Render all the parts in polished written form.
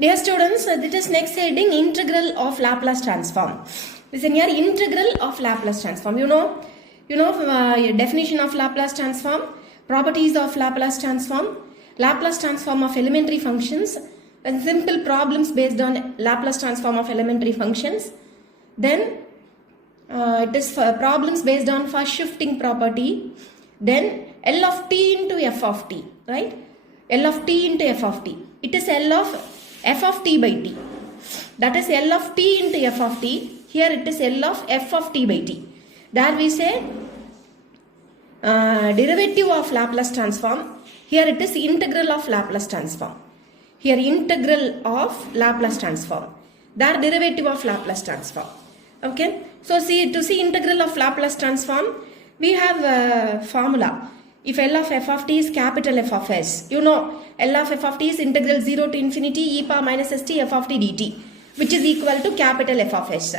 Dear students, this is next heading integral of Laplace transform. Listen here, integral of Laplace transform. You know definition of Laplace transform, properties of Laplace transform of elementary functions, and simple problems based on Laplace transform of elementary functions. Then it is problems based on first shifting property. Then L of t into f of t, right? L of t into f of t. It is L of f of t by t. That is L of t into f of t. Here it is L of f of t by t. There we say derivative of Laplace transform. Here it is integral of Laplace transform. Here integral of Laplace transform. There derivative of Laplace transform. Okay. So to see integral of Laplace transform, we have a formula. If L of f of t is capital F of s, you know L of f of t is integral 0 to infinity e power minus st f of t dt, which is equal to capital F of s,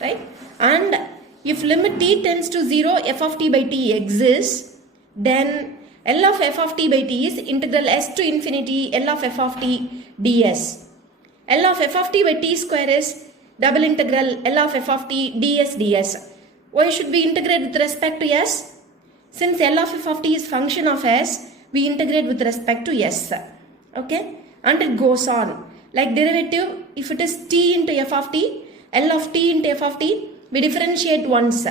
right? And if limit t tends to 0, f of t by t exists, then L of f of t by t is integral s to infinity L of f of t ds. L of f of t by t square is double integral L of f of t ds. Why should we integrate with respect to s? Since L of f of t is function of s, we integrate with respect to s. Okay? And it goes on. Like derivative, if it is t into f of t, L of t into f of t, we differentiate once.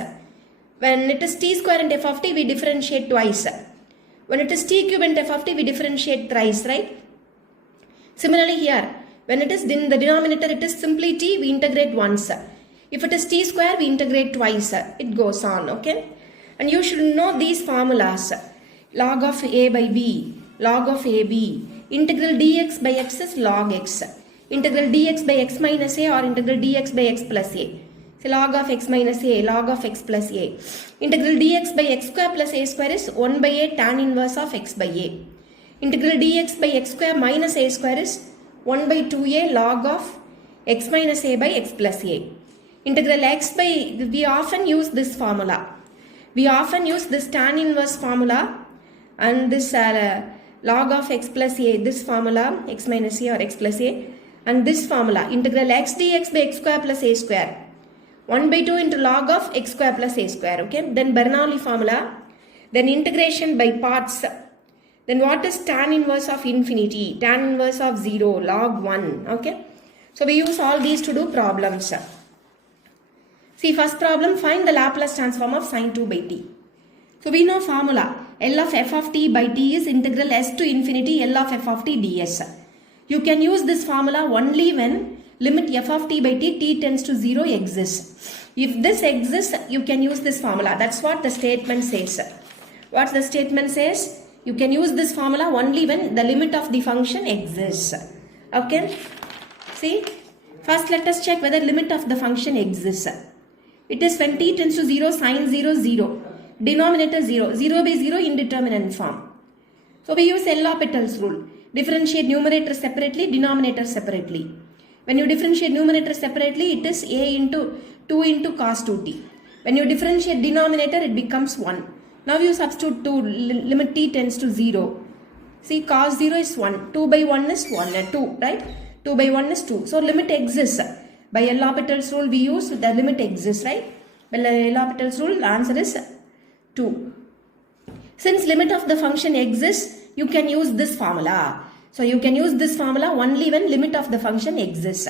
When it is t square into f of t, we differentiate twice. When it is t cube into f of t, we differentiate thrice, right? Similarly here, when it is in the denominator, it is simply t, we integrate once. If it is t square, we integrate twice. It goes on, okay? And you should know these formulas. Log of a by b, log of ab, integral dx by x is log x, integral dx by x minus a or integral dx by x plus a. So log of x minus a, log of x plus a. Integral dx by x square plus a square is 1 by a tan inverse of x by a. Integral dx by x square minus a square is 1 by 2a log of x minus a by x plus a. Integral x by, we often use this formula. We often use this tan inverse formula and this log of x plus a, this formula x minus a or x plus a, and this formula integral x dx by x square plus a square 1 by 2 into log of x square plus a square. Okay, then Bernoulli formula, then integration by parts. Then what is tan inverse of infinity? Tan inverse of 0, log 1. Okay, so we use all these to do problems. See, first problem, find the Laplace transform of sin 2 by t. So we know formula, L of f of t by t is integral s to infinity L of f of t ds. You can use this formula only when limit f of t by t tends to 0 exists. If this exists, you can use this formula. That's what the statement says. What the statement says? You can use this formula only when the limit of the function exists. Okay? See, first let us check whether limit of the function exists. It is when t tends to 0, sin 0, 0. Denominator 0. 0 by 0 indeterminate form. So we use L'Hopital's rule. Differentiate numerator separately, denominator separately. When you differentiate numerator separately, it is a into 2 into cos 2t. When you differentiate denominator, it becomes 1. Now you substitute 2, limit t tends to 0. See, cos 0 is 1. 2 by 1 is 1, 2, right? 2 by 1 is 2. So limit exists. By L'Hopital's rule, we use the limit exists, right? By L'Hopital's rule, the answer is 2. Since limit of the function exists, you can use this formula. So you can use this formula only when limit of the function exists.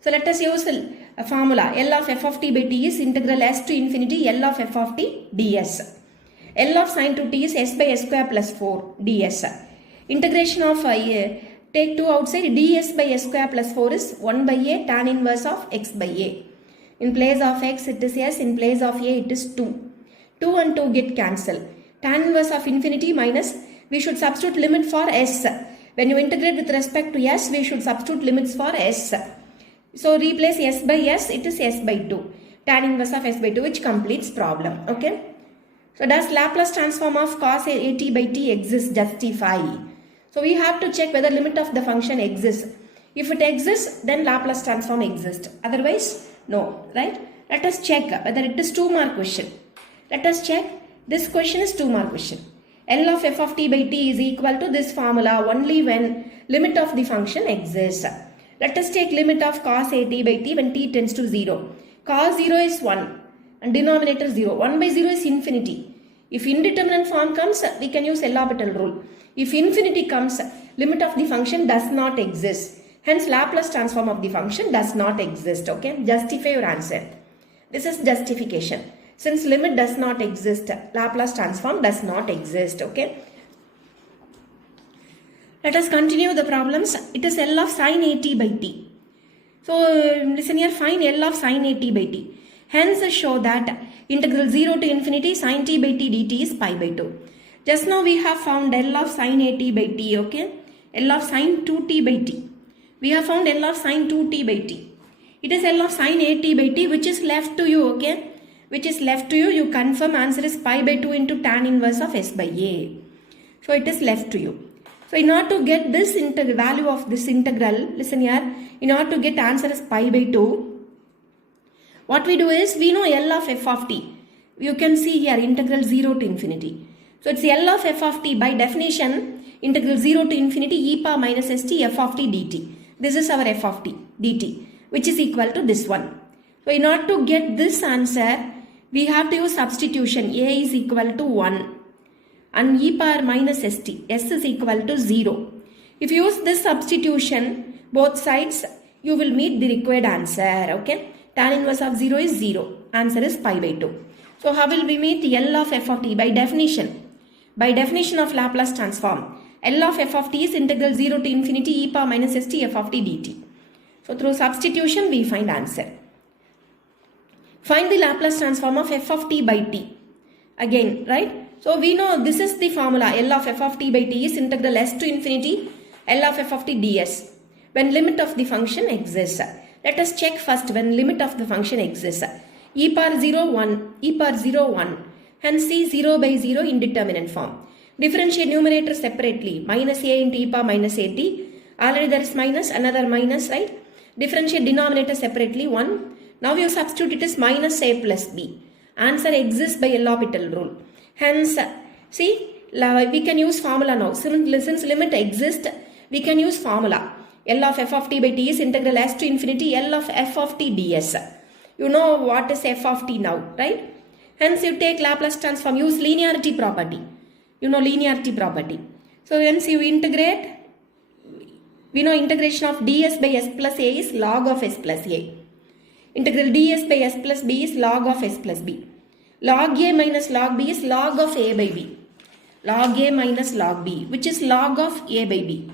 So let us use a formula. L of f of t by t is integral s to infinity L of f of t ds. L of sin 2t is s by s square plus 4 ds. Integration of take 2 outside, ds by s square plus 4 is 1 by a tan inverse of x by a. In place of x it is s, in place of a it is 2. 2 and 2 get cancelled. Tan inverse of infinity minus, we should substitute limit for s. When you integrate with respect to s, we should substitute limits for s. So replace s by s, it is s by 2. Tan inverse of s by 2, which completes problem. Okay. So does Laplace transform of cos at by t exist? Justify. So we have to check whether limit of the function exists. If it exists, then Laplace transform exists. Otherwise, no, right? Let us check whether it is 2-mark question. Let us check. This question is 2-mark question. L of f of t by t is equal to this formula only when limit of the function exists. Let us take limit of cos a t by t when t tends to 0. Cos 0 is 1 and denominator 0. 1 by 0 is infinity. If indeterminate form comes, we can use L'Hopital rule. If infinity comes, limit of the function does not exist. Hence, Laplace transform of the function does not exist. Okay, justify your answer. This is justification. Since limit does not exist, Laplace transform does not exist. Okay. Let us continue the problems. It is L of sin a t by t. So, listen here, find L of sin a t by t. Hence, show that integral 0 to infinity sin t by t dt is pi by 2. Just now we have found L of sin a t by t, okay? L of sin 2t by t. We have found L of sin 2t by t. It is L of sin a t by t which is left to you, okay? Which is left to you. You confirm answer is pi by 2 into tan inverse of s by a. So, it is left to you. So, in order to get this value of this integral, listen here, in order to get answer as pi by 2, what we do is, we know L of f of t. You can see here, integral 0 to infinity. So, it's L of f of t by definition, integral 0 to infinity e power minus st f of t dt. This is our f of t dt, which is equal to this one. So, in order to get this answer, we have to use substitution. A is equal to 1 and e power minus st, s is equal to 0. If you use this substitution, both sides, you will meet the required answer, okay? Tan inverse of 0 is 0. Answer is pi by 2. So, how will we meet L of f of t? By definition. By definition of Laplace transform, L of f of t is integral 0 to infinity e power minus st f of t dt. So, through substitution, we find answer. Find the Laplace transform of f of t by t. Again, right? So, we know this is the formula. L of f of t by t is integral s to infinity L of f of t ds. When limit of the function exists. Let us check first when limit of the function exists. E power 0, 1, e power 0, 1. Hence, see 0 by 0 indeterminate form. Differentiate numerator separately. Minus a into e power minus at. Already there is minus, another minus, right? Differentiate denominator separately, 1. Now you substitute it as minus a plus b. Answer exists by L'Hopital rule. Hence, see, we can use formula now. Since limit exists, we can use formula. L of f of t by t is integral s to infinity L of f of t ds. You know what is f of t now, right? Hence, you take Laplace transform, use linearity property. You know linearity property. So, hence you integrate. We know integration of ds by s plus a is log of s plus a. Integral ds by s plus b is log of s plus b. Log a minus log b is log of a by b. Log a minus log b, which is log of a by b.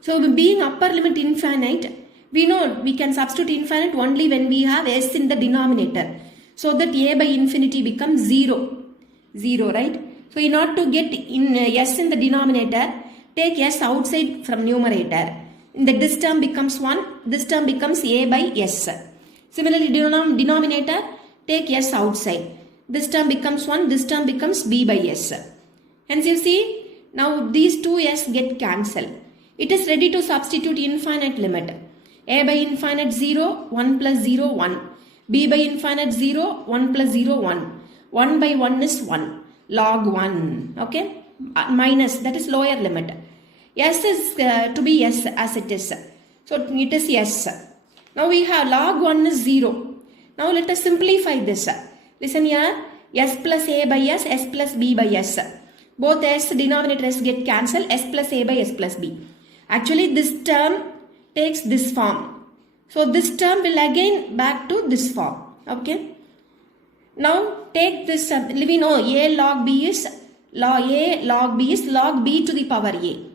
So, being upper limit infinite, we know we can substitute infinite only when we have s in the denominator. So, that a by infinity becomes 0. 0, right? So, in order to get s in the denominator, take s outside from numerator. This term becomes 1, this term becomes a by s. Similarly, denominator, take s outside. This term becomes 1, this term becomes b by s. Hence, you see, now these two s get cancelled. It is ready to substitute infinite limit. A by infinite 0, 1 plus 0, 1. B by infinite 0, 1 plus 0, 1. 1 by 1 is 1. Log 1. Okay? Minus, that is lower limit. S is to be s as it is. So, it is s. Now, we have log 1 is 0. Now, let us simplify this. Listen here. S plus a by s, s plus b by s. Both s denominator s get cancelled. S plus a by s plus b. Actually, this term takes this form. So, this term will again back to this form. Okay. Now, take this. We know a log b is log a log b is log b to the power a.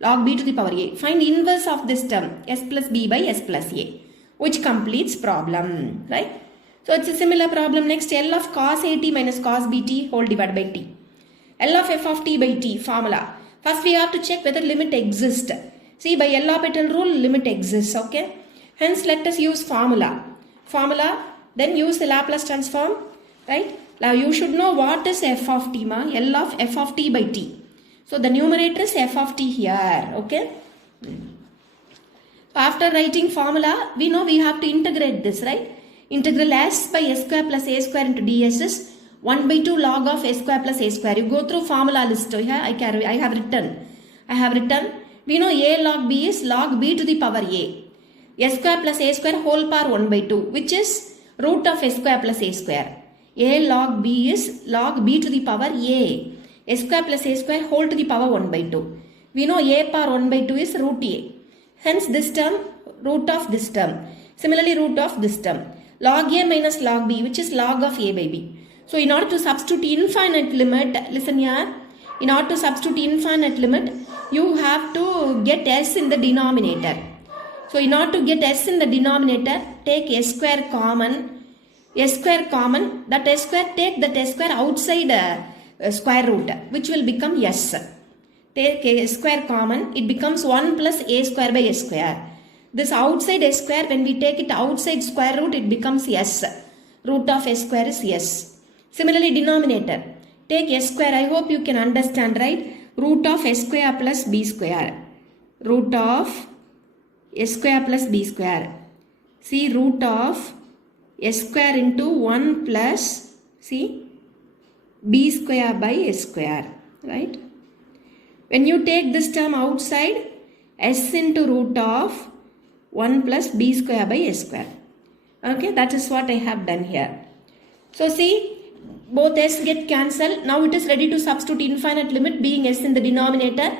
Log b to the power a. Find inverse of this term s plus b by s plus a, which completes problem. Right. So, it's a similar problem. Next, L of cos a t minus cos b t whole divided by t. L of f of t by t formula. First, we have to check whether limit exists. See, by L'Hopital rule, limit exists. Okay. Hence, let us use formula. Formula, then use the Laplace transform. Right. Now, you should know what is f of t, ma. L of f of t by t. So, the numerator is f of t here. Okay. So, after writing formula, we know we have to integrate this, right? Integral s by s square plus a square into ds is 1 by 2 log of s square plus a square. You go through formula list here. I have written We know a log b is log b to the power a. A square plus a square whole power 1 by 2, which is root of a square plus a square. A log b is log b to the power a. A square plus a square whole to the power 1 by 2. We know a power 1 by 2 is root a. Hence this term, root of this term. Similarly, root of this term. Log a minus log b, which is log of a by b. So in order to substitute infinite limit, listen here. In order to substitute infinite limit, you have to get s in the denominator. So in order to get s in the denominator, take s square common. S square common, that s square, take that s square outside square root, which will become s. Take a square common, it becomes 1 plus a square by s square. This outside s square, when we take it outside square root, it becomes s. Root of s square is s. Similarly, denominator, take s square, I hope you can understand, right? Root of s square plus b square. Root of s square plus b square. See, root of s square into 1 plus, see, b square by s square, right? When you take this term outside, s into root of 1 plus b square by s square. Okay, that is what I have done here. So see, both s get cancelled. Now it is ready to substitute infinite limit being s in the denominator.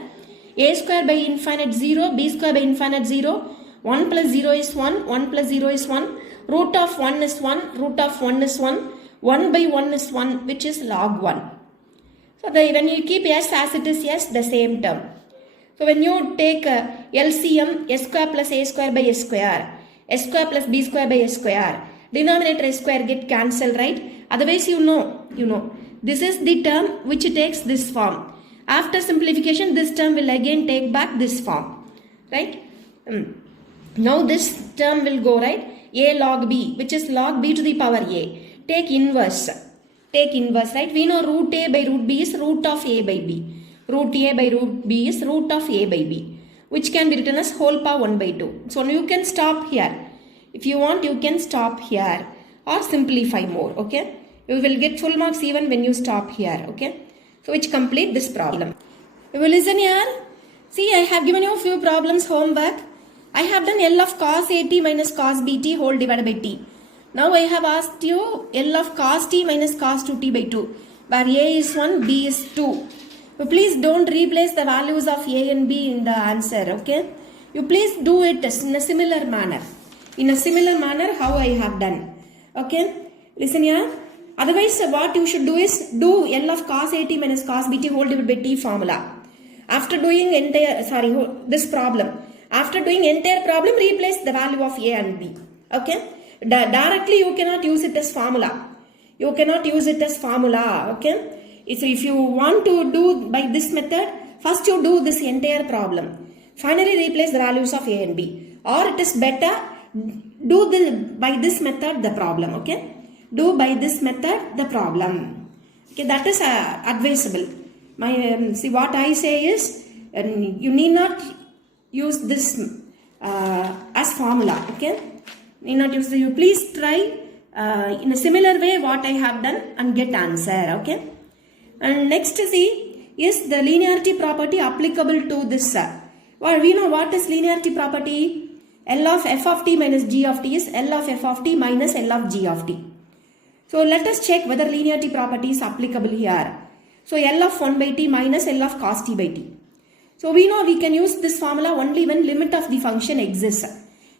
A square by infinite 0, b square by infinite 0. 1 plus 0 is 1, 1 plus 0 is 1. Root of 1 is 1, root of 1 is 1. 1 by 1 is 1, which is log 1. So when you keep s as it is s, the same term. So when you take LCM, s square plus a square by s square plus b square by s square, denominator s square get cancelled, right? Otherwise you know. This is the term which takes this form. After simplification, this term will again take back this form, right? Now this term will go, right? A log b, which is log b to the power a. Take inverse, right? We know root a by root b is root of a by b. Root a by root b is root of a by b, which can be written as whole power 1 by 2. So you can stop here. If you want, you can stop here or simplify more, okay? You will get full marks even when you stop here, okay? So which complete this problem. You will listen here. See, I have given you a few problems homework. I have done L of cos AT minus cos BT whole divided by T. Now I have asked you L of cos T minus cos 2T by 2, where A is 1, B is 2. So please don't replace the values of A and B in the answer, okay? You please do it in a similar manner. In a similar manner how I have done. Okay? Listen here. Otherwise, what you should do is do L of cos AT minus cos BT whole divided by T formula. After doing this problem. After doing entire problem, replace the value of A and B. Okay? Directly you cannot use it as formula. You cannot use it as formula. Okay? So if you want to do by this method, first you do this entire problem. Finally replace the values of A and B. Or it is better, do by this method the problem. Okay? Do by this method the problem. Okay, that is advisable. See what I say is, you need not use this as formula. Okay? Need not use you please try in a similar way what I have done and get answer. Okay? And next see is the linearity property applicable to this. Well, we know what is linearity property. L of f of t minus g of t is L of f of t minus L of g of t. So let us check whether linearity property is applicable here. So L of 1 by t minus L of cos t by t. So we know we can use this formula only when limit of the function exists.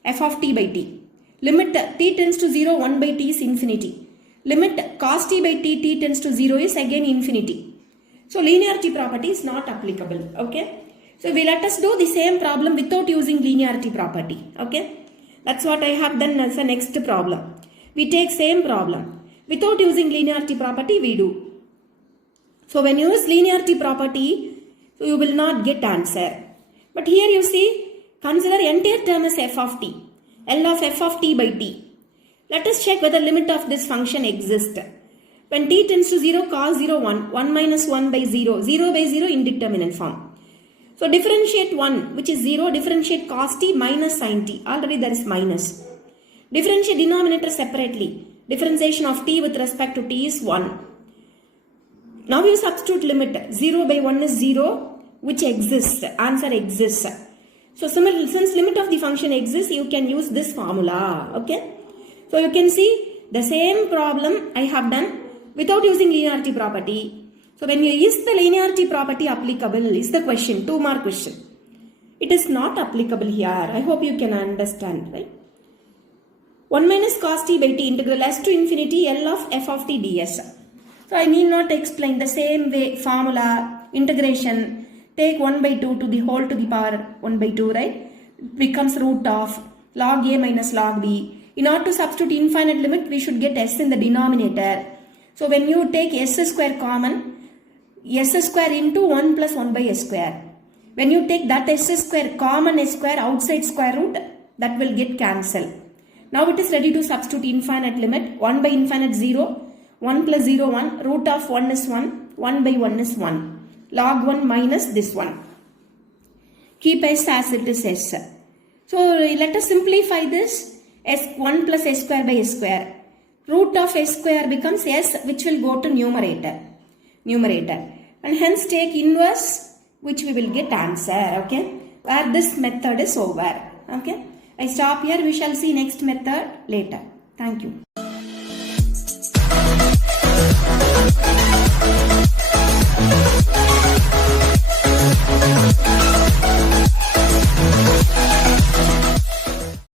F of t by t. Limit t tends to 0, 1 by t is infinity. Limit cos t by t tends to 0 is again infinity. So linearity property is not applicable. Okay. So let us do the same problem without using linearity property. Okay. That's what I have done as the next problem. We take same problem. Without using linearity property we do. So when you use linearity property, so you will not get answer. But here you see, consider entire term as f of t. L of f of t by t. Let us check whether limit of this function exists. When t tends to 0, cos 0, 1. 1 minus 1 by 0. 0 by 0 indeterminate form. So differentiate 1, which is 0. Differentiate cos t minus sin t. Already there is minus. Differentiate denominator separately. Differentiation of t with respect to t is 1. Now you substitute limit. 0 by 1 is 0. which exists, answer exists. So since limit of the function exists, you can use this formula, okay? So you can see the same problem I have done without using linearity property. So when you use the linearity property applicable is the question, 2 mark question. It is not applicable here. I hope you can understand, right? 1 minus cos t by t integral s to infinity L of f of t ds. So I need not explain the same way formula, integration, take 1 by 2 to the whole to the power 1 by 2, right? It becomes root of log a minus log b. In order to substitute infinite limit, we should get s in the denominator. So when you take s square common, s square into 1 plus 1 by s square. When you take that s square common s square outside square root, that will get cancelled. Now it is ready to substitute infinite limit. 1 by infinite 0, 1 plus 0 1, root of 1 is 1, 1 by 1 is 1. Log 1 minus this one. Keep s as it is s. So let us simplify this. S1 plus s square by s square. Root of s square becomes s, which will go to numerator. And hence take inverse, which we will get answer, okay? Where this method is over, okay? I stop here. We shall see next method later. Thank you.